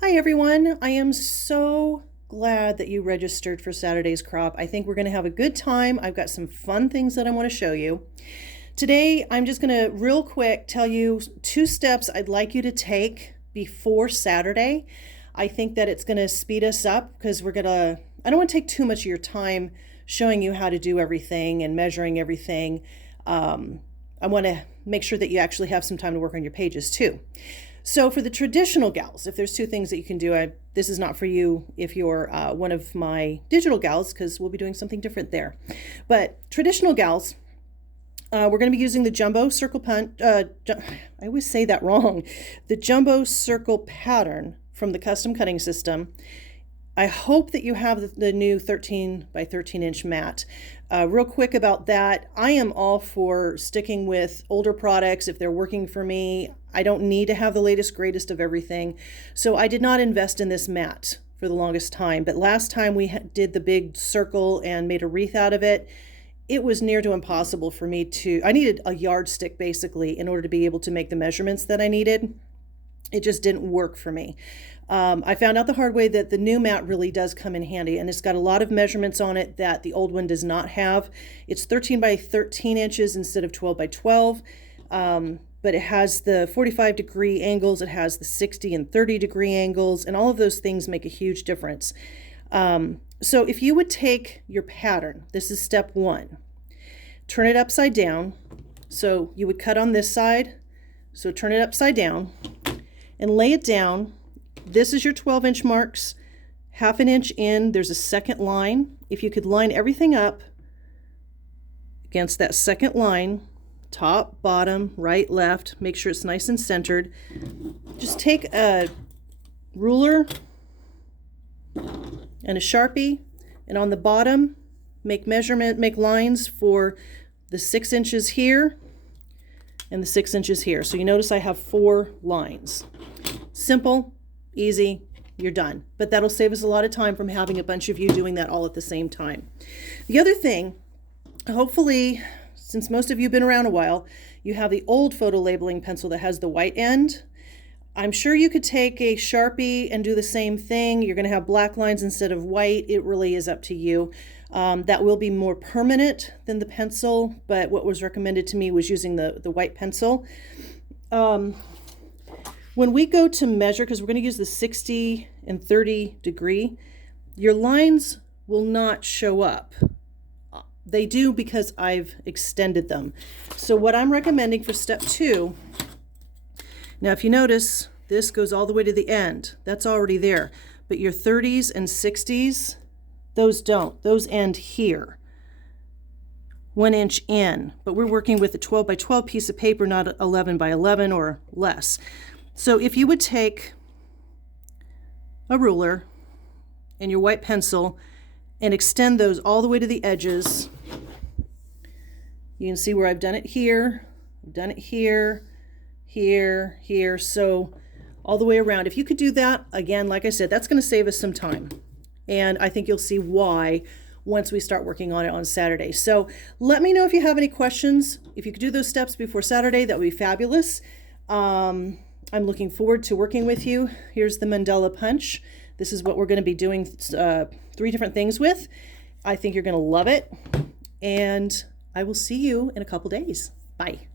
Hi everyone. I am so glad that you registered for Saturday's crop. I think we're going to have a good time. I've got some fun things that I want to show you. Today, I'm just going to real quick tell you 2 steps I'd like you to take before Saturday. I think that it's going to speed us up because I don't want to take too much of your time showing you how to do everything and measuring everything. I want to make sure that you actually have some time to work on your pages too. So for the traditional gals, if there's 2 things that you can do, this is not for you if you're one of my digital gals, because we'll be doing something different there. But traditional gals, we're going to be using the jumbo circle punch. I always say that wrong. The jumbo circle pattern from the custom cutting system. I hope that you have the new 13 by 13 inch mat. Real quick about that, I am all for sticking with older products if they're working for me. I don't need to have the latest, greatest of everything. So I did not invest in this mat for the longest time. But last time we did the big circle and made a wreath out of it, it was near to impossible for me I needed a yardstick basically in order to be able to make the measurements that I needed. It just didn't work for me. I found out the hard way that the new mat really does come in handy, and it's got a lot of measurements on it that the old one does not have. It's 13 by 13 inches instead of 12 by 12, but it has the 45-degree angles, it has the 60 and 30-degree angles, and all of those things make a huge difference. So if you would take your pattern, this is step 1, turn it upside down. So you would cut on this side, so turn it upside down and lay it down. This is your 12-inch marks. Half an inch in, there's a second line. If you could line everything up against that second line, top, bottom, right, left, make sure it's nice and centered. Just take a ruler and a Sharpie, and on the bottom, make lines for the 6 inches here and the 6 inches here. So you notice I have 4 lines. Simple, easy, you're done. But that'll save us a lot of time from having a bunch of you doing that all at the same time. The other thing, hopefully, since most of you have been around a while, you have the old photo labeling pencil that has the white end. I'm sure you could take a Sharpie and do the same thing. You're going to have black lines instead of white. It really is up to you. That will be more permanent than the pencil, but what was recommended to me was using the white pencil. When we go to measure, because we're going to use the 60 and 30 degree, your lines will not show up. They do because I've extended them. So what I'm recommending for step 2, now if you notice, this goes all the way to the end. That's already there. But your 30s and 60s, those don't. Those end here. 1 inch in. But we're working with a 12 by 12 piece of paper, not 11 by 11 or less. So if you would take a ruler and your white pencil and extend those all the way to the edges, you can see where I've done it here, I've done it here, here, here, so all the way around. If you could do that, again, like I said, that's going to save us some time. And I think you'll see why once we start working on it on Saturday. So let me know if you have any questions. If you could do those steps before Saturday, that would be fabulous. I'm looking forward to working with you. Here's the Mandala Punch. This is what we're going to be doing 3 different things with. I think you're going to love it. And I will see you in a couple days. Bye.